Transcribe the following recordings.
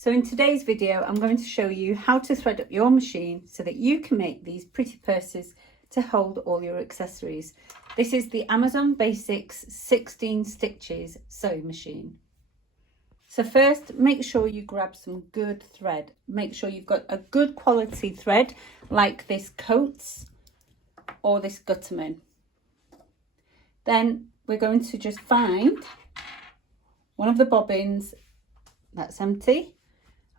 So in today's video, I'm going to show you how to thread up your machine so that you can make these pretty purses to hold all your accessories. This is the Amazon Basics 16 Stitches sewing machine. So first, make sure you grab some good thread. Make sure you've got a good quality thread like this Coats or this Gutterman. Then we're going to just find one of the bobbins that's empty.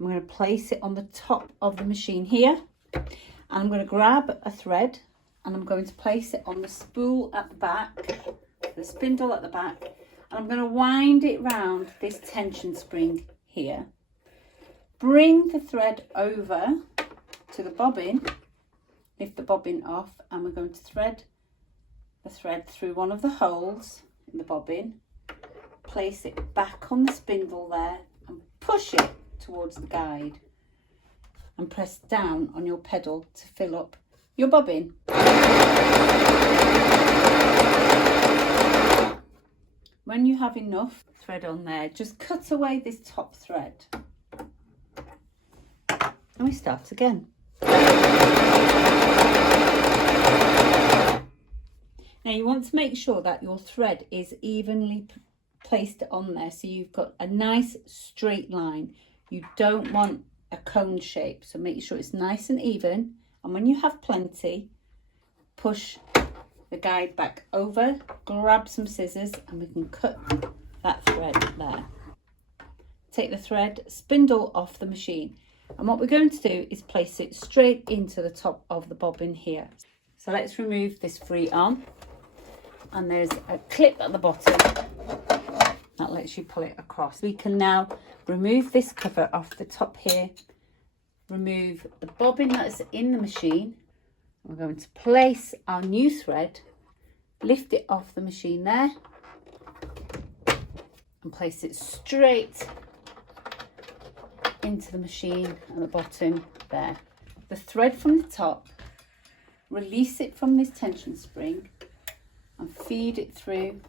I'm going to place it on the top of the machine here, and I'm going to grab a thread and I'm going to place it on the spool at the back, the spindle at the back, and I'm going to wind it round this tension spring here. Bring the thread over to the bobbin, lift the bobbin off, and we're going to thread the thread through one of the holes in the bobbin, place it back on the spindle there and push it towards the guide and press down on your pedal to fill up your bobbin. When you have enough thread on there, just cut away this top thread and we start again. Now you want to make sure that your thread is evenly placed on there, so you've got a nice straight line. You don't want a cone shape, so make sure it's nice and even, and when you have plenty, push the guide back over, grab some scissors, and we can cut that thread there. Take the thread, spindle off the machine, and what we're going to do is place it straight into the top of the bobbin here. So let's remove this free arm, and there's a clip at the bottom that lets you pull it across. We can now remove this cover off the top here, remove the bobbin that's in the machine. We're going to place our new thread, lift it off the machine there, and place it straight into the machine at the bottom there. The thread from the top, release it from this tension spring and feed it through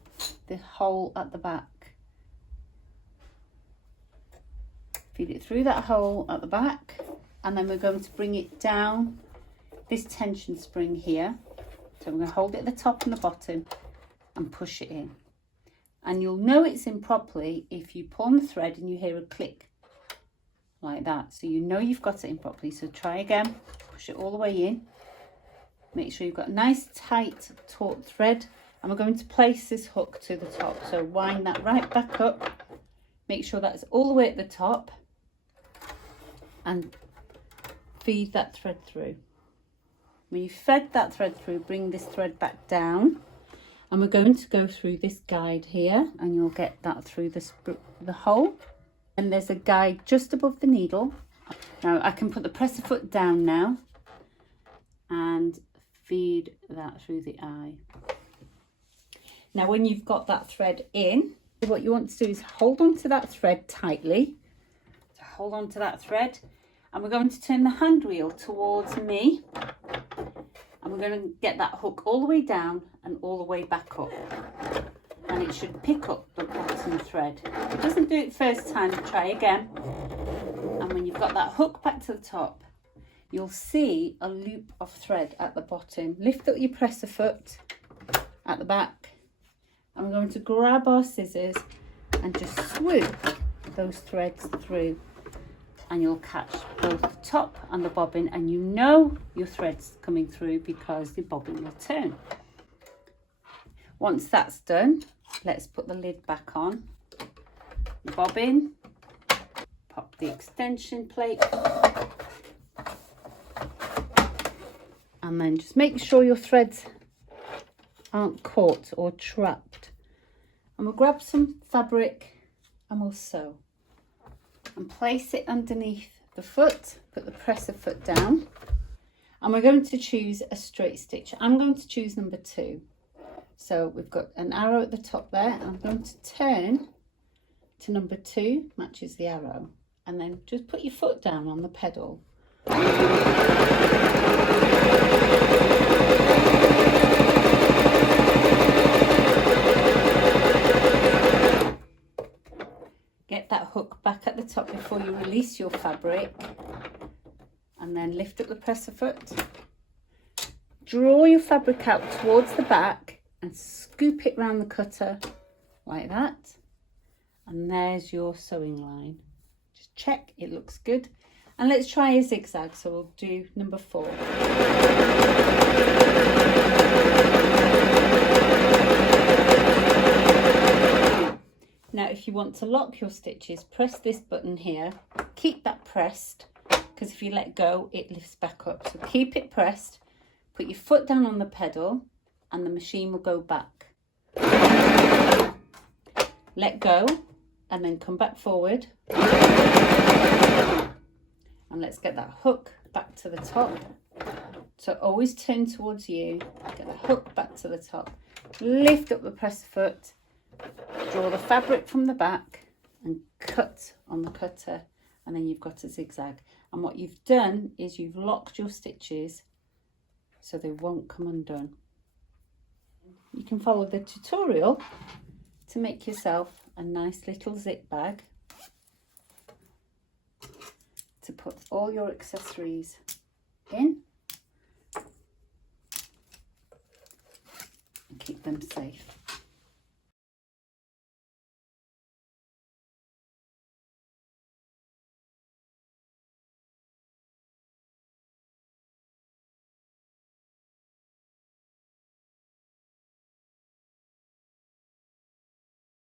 the hole at the back. Feed it through that hole at the back, and then we're going to bring it down this tension spring here. So we're going to hold it at the top and the bottom and push it in. And you'll know it's in properly if you pull on the thread and you hear a click like that. So you know you've got it in properly. So try again, push it all the way in. Make sure you've got a nice tight taut thread, and we're going to place this hook to the top. So wind that right back up. Make sure that's all the way at the top and feed that thread through. When you've fed that thread through, bring this thread back down, and we're going to go through this guide here, and you'll get that through the hole. And there's a guide just above the needle. Now I can put the presser foot down now and feed that through the eye. Now when you've got that thread in, what you want to do is hold on to that thread tightly. So hold on to that thread, and we're going to turn the hand wheel towards me, and we're going to get that hook all the way down and all the way back up, and it should pick up the bottom thread. If it doesn't do it first time, try again. And when you've got that hook back to the top, you'll see a loop of thread at the bottom. Lift up your presser foot at the back, and we're going to grab our scissors and just swoop those threads through, and you'll catch both the top and the bobbin, and you know your thread's coming through because the bobbin will turn. Once that's done, let's put the lid back on the bobbin, pop the extension plate, and then just make sure your threads aren't caught or trapped. And we'll grab some fabric and we'll sew and place it underneath the foot, put the presser foot down, and we're going to choose a straight stitch. I'm going to choose number 2. So we've got an arrow at the top there, and I'm going to turn to number 2, matches the arrow, and then just put your foot down on the pedal. before you release your fabric, and then lift up the presser foot. Draw your fabric out towards the back and scoop it round the cutter like that. And there's your sewing line. Just check it looks good. And let's try a zigzag. So we'll do number 4. Now, if you want to lock your stitches, press this button here. Keep that pressed, because if you let go, it lifts back up. So keep it pressed. Put your foot down on the pedal and the machine will go back. Let go and then come back forward. And let's get that hook back to the top. So always turn towards you. Get the hook back to the top. Lift up the presser foot. Draw the fabric from the back and cut on the cutter, and then you've got a zigzag. And what you've done is you've locked your stitches so they won't come undone. You can follow the tutorial to make yourself a nice little zip bag to put all your accessories in and keep them safe.